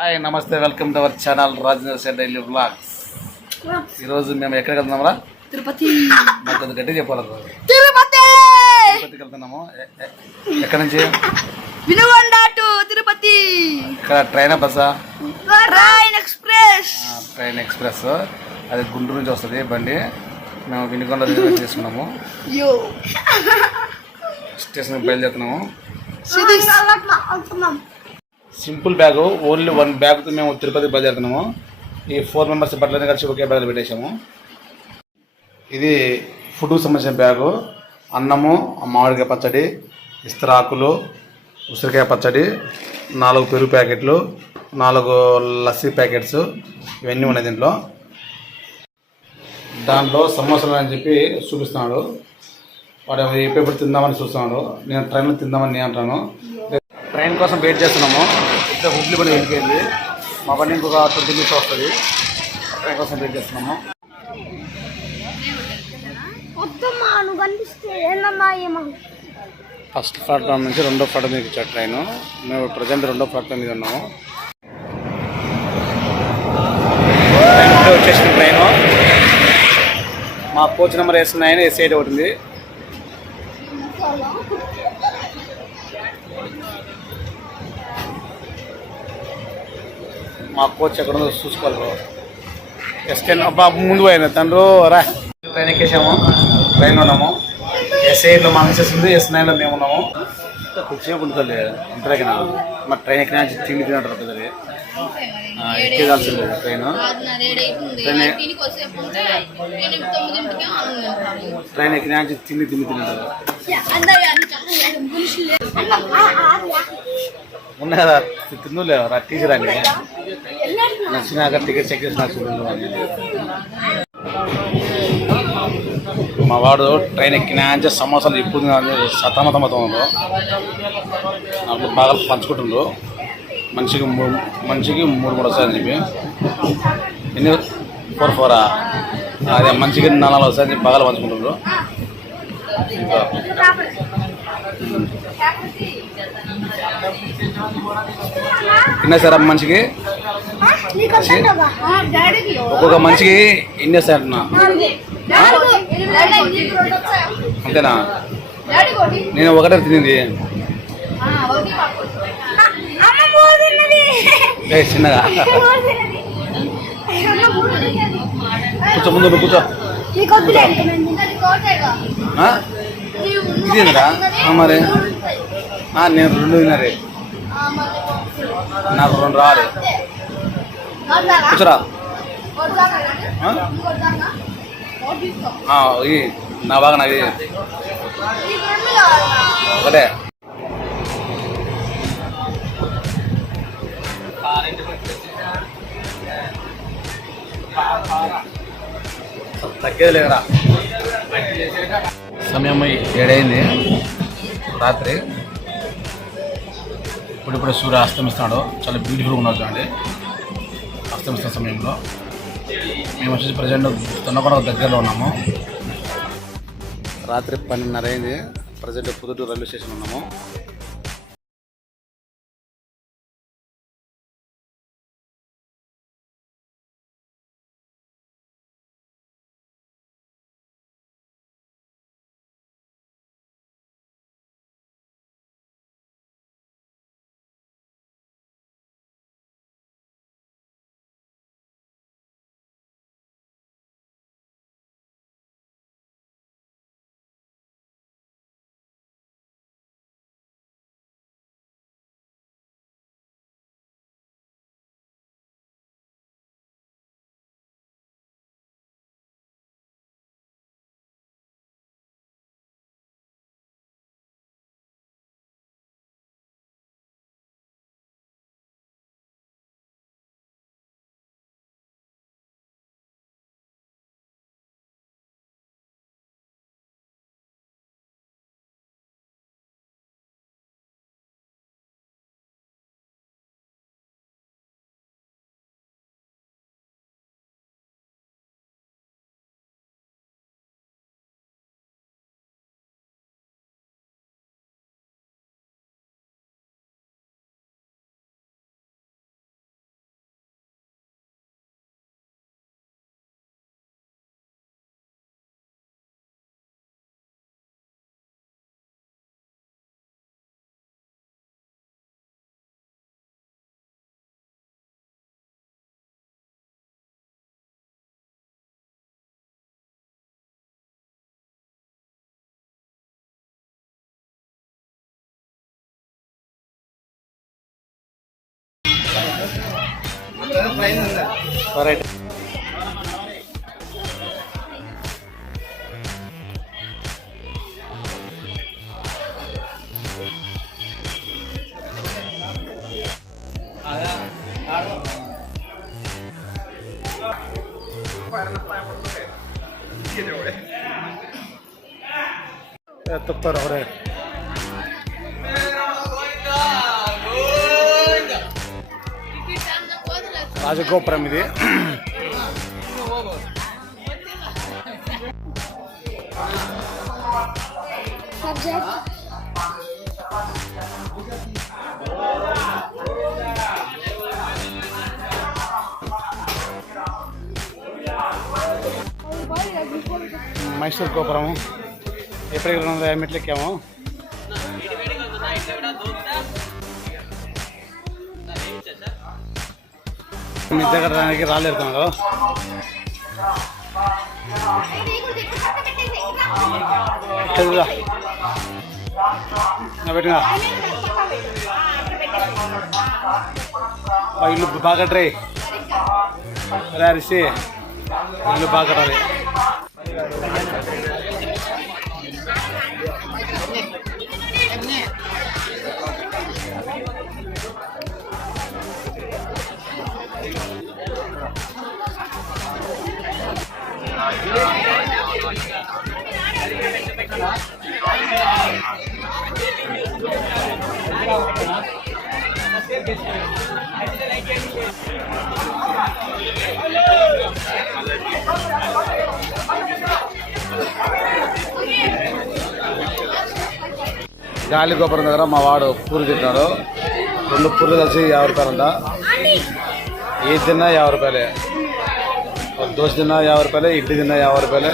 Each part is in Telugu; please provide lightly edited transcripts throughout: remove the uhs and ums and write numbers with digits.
హాయ్ నమస్తే, welcome to our channel Rajendra daily vlogs. ఈరోజు మేము ఎక్కడికి వెళ్తున్నామరా? తిరుపతి. మాకు కొద్దిగా గట్టి చెప్పాలి. తిరుపతికి వెళ్తున్నాము. ఎక్కడి నుంచి? వినుగొండ టు తిరుపతి. ఇక్కడ ట్రైన్ బస్సా? Train express. అది గుంటూరు నుంచి వస్తుంది బండి. మేము వినుగొండ రిజర్వేషన్ చేసుకున్నాము. స్టేషన్కి బయలుదేరుతున్నాము. సింపుల్ బ్యాగు, ఓన్లీ 1 బ్యాగ్తో మేము తిరుపతికి బయలుదేరుతున్నాము. ఈ 4 మెంబర్స్ బట్టలన్నీ కలిసి ఒకే బ్యాగ్లో పెట్టేసాము. ఇది ఫుడ్కు సంబంధించిన బ్యాగు. అన్నము, మామిడికాయ పచ్చడి, ఇస్తరాకులు, ఉసిరికాయ పచ్చడి, 4 పెరుగు ప్యాకెట్లు, 4 లస్సీ ప్యాకెట్స్, ఇవన్నీ ఉన్నాయి దీంట్లో. దాంట్లో సమోసాలు అని చెప్పి చూపిస్తున్నాడు. వాడు ఎప్పుడు తిందామని చూస్తున్నాడు. నేను ట్రైన్లో తిందామని నేను అంటాను. ట్రైన్ కోసం వెయిట్ చేస్తున్నాము. ఇక్కడ హుబ్లీ బండి వెళ్ళిపోయింది. మా బండి ఇంకొక 20 minutes వస్తుంది. ట్రైన్ కోసం వెయిట్ చేస్తున్నాము. ఫస్ట్ ప్లాట్ఫామ్ నుంచి 2వ ప్లాట్ఫామ్ మీద ఇచ్చాడు ట్రైన్. మేము ప్రజెంట్ 2వ ప్లాట్ఫామ్ మీద ఉన్నాము. వచ్చేసిన ట్రైన్. మా కోచ్ నెంబర్ S9 S8 ఒకటి ఉంది. మా కోచ్ ఎక్కడ ఉందో చూసుకోవాలి. S10 అబ్బా ముందు పోయింది తండ్రి. రా ట్రైన్ ఎక్కేసాము. ట్రైన్లో ఉన్నాము. S8లో మా మిస్సెస్ ఉంది, S9లో మేము ఉన్నాము. కొంచెంసేపు ఉంటుంది ఇంటర్కి. మరి ట్రైన్ ఎక్కినా తిండి తినట్టు ఉంటుంది. ఎక్కేదాల్సింది ట్రైన్. ట్రైన్ ఎక్కినా తిండి తినట్టు ఉన్నాయి కదా. తిందులేవరా టీచర్ నచ్చినాక టికెట్ చెక్ చేసి మా వాడు ట్రైన్ ఎక్కినా సమోసాలు ఇప్పుడు సతమతమతంలో నాకు బాగా పంచుకుంటుండ్రు. మనిషికి 3 వస్తాయని చెప్పి. ఎన్ని 4 అదే మనిషికి 4 వస్తాయని చెప్పి బాగా పంచుకుంటుండ్రు. ఎన్ని సార్ మనిషికి? ఒక్కొక్క మనిషికి ఎన్ని వస్తాయి అంటున్నా? అంతేనా? నేను ఒకటే తినింది చిన్నగా. కూర్చో ముందు కూర్చో. తిందా మరి? నేను 2 తిన్నారే. నాకు 2 రావాలి. కూర్చోరా. నా బాగా నాకు ఒకటే. తగ్గేది లేదురా. సమయం 7 అయింది రాత్రి. ఇప్పుడు సూర్య అస్తమిస్తున్నాడు. చాలా బ్యూటిఫుల్గా ఉన్నాడు చూడండి అస్తమిస్తున్న సమయంలో. మేము వచ్చేసి ప్రజెంట్ తొన్నకొండ దగ్గరలో ఉన్నాము. రాత్రి 12:30 అయింది. ప్రజెంట్ పొద్దుటూరు రైల్వే స్టేషన్ ఉన్నాము. రైట్. చెప్తారు ఒకరే రాజగోపురం ఇది. మైసూర్ గోపురము ఎప్పుడు 250 మెట్లు ఎక్కాము. నిద్ర కట్టడానికి రాలేదు కదా. పెట్టినా ఇల్లు బాగా కట్టరాయి అరిసి ఇల్లు బాగా కట్టాలి. గాలి గోపురం దగ్గర మా వాడు పూరి తింటాడు. 2 పూర్లు కలిసి 50 రూపాయలు అంట. ఏది తిన్నా 50 రూపాయలే. దోశ తిన్నా 50 రూపాయలే, ఇడ్లీ తిన్నా 50 రూపాయలే.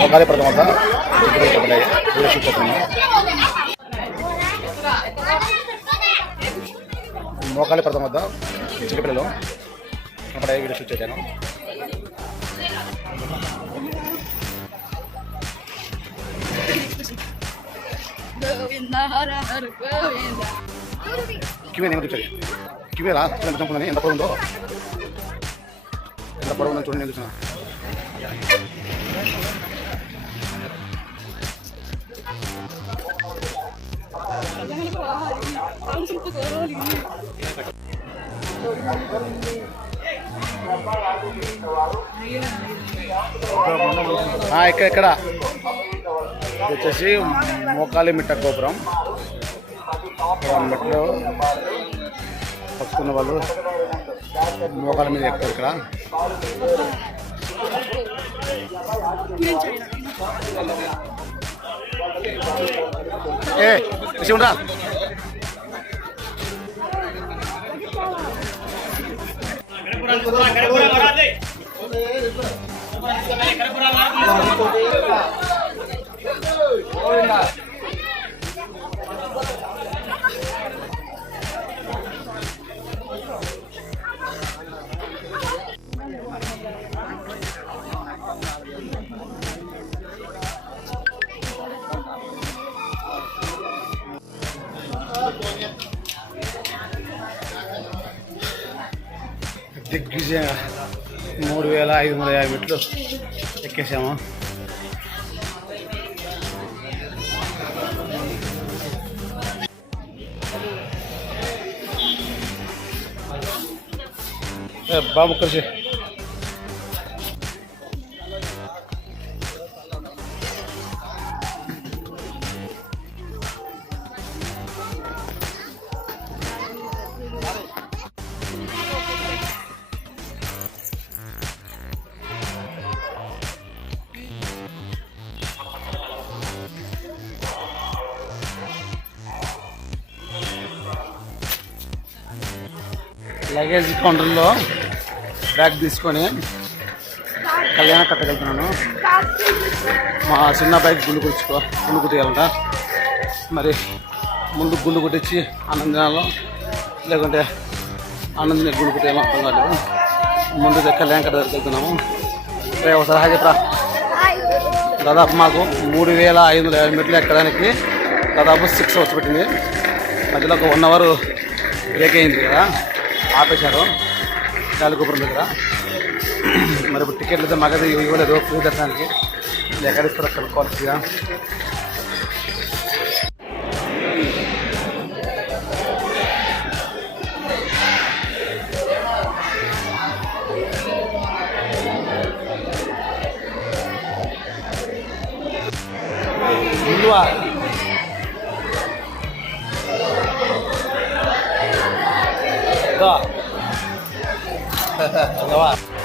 మోకాలి పడతాం అంతా మోకాలి పడతాం వద్ద చిన్నపిల్లలు అప్పుడు వీడియో షూట్ చేశాను. కివే నేను చూసాను. కివే రా చంపుకుందని ఎంత పొడవు ఉందో, ఎంత పొడవు ఉందని చూడండి. నేను చూసాను. ఇక్కడ వచ్చేసి మోకాలి మిట్ట గోపురం. మెట్లు పక్కున్న వాళ్ళు మోకాల మీద ఎక్కుతారు. ఇక్కడ ఉండరా దిగ్విజయ 3550 మెట్లు ఎక్కేసాము. బాబు కలిసి లగేజ్ కౌంటర్లో బ్యాగ్ తీసుకొని కళ్యాణ కట్టగలుగుతున్నాను. మా చిన్న అబ్బాయికి గుండు కుట్టేయాలంట. మరి ముందు గుండు కుట్టించి అన్నం తినాలో లేకుంటే అన్నం తినే గుండు కుట్టేయాలో అర్థం కాలేదు. ముందు కళ్యాణ కట్ట దగ్గరికి వెళ్తున్నాము. ఒకసారి హాయ్ చెప్పరా. దాదాపు మాకు 3550 మీటర్లు ఎక్కడానికి దాదాపు 6 అవర్స్ పెట్టింది. మధ్యలో ఒక 1 అవర్ బ్రేక్ అయింది కదా, ఆపేశారు గాలిగోపురం దగ్గర. మరి ఇప్పుడు టికెట్లు అయితే మాకైతే ఇవ్వలేదు ఫ్రీ దర్శనానికి. ఎక్కడ ఇస్తారో కనుక్కోవాలి ఫ్రీగా.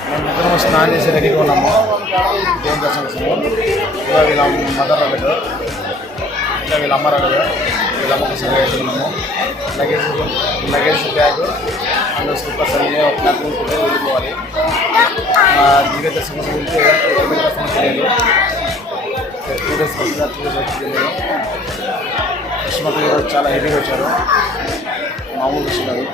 మేమిద్దరం స్నానం చేసి రెడీగా ఉన్నాము దేవుని దర్శనం కోసము. ఇంకా వీళ్ళ మదర్ రాలేదు, ఇంకా వీళ్ళ అమ్మ రాలేదు. వీళ్ళ అమ్మ కోసం వేసుకున్నాము. లగేజ్ బ్యాగ్ అందులో స్లిప్పర్స్ అన్నీ ఒక క్లాత్ ఉంటే వెళ్ళిపోవాలి. దివ్య దర్శనం కోసం వెళ్తే దర్శనం చేయలేదు. 2 డేస్ వస్తుంది, 2 డేస్ వచ్చి వెళ్ళారు. కృష్ణమూర్తి గారు చాలా హెవీగా వచ్చారు, మామూలు విషయం కాదు.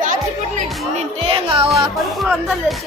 రాత్రిపూట నింటే కడుపులో అందరు లేచి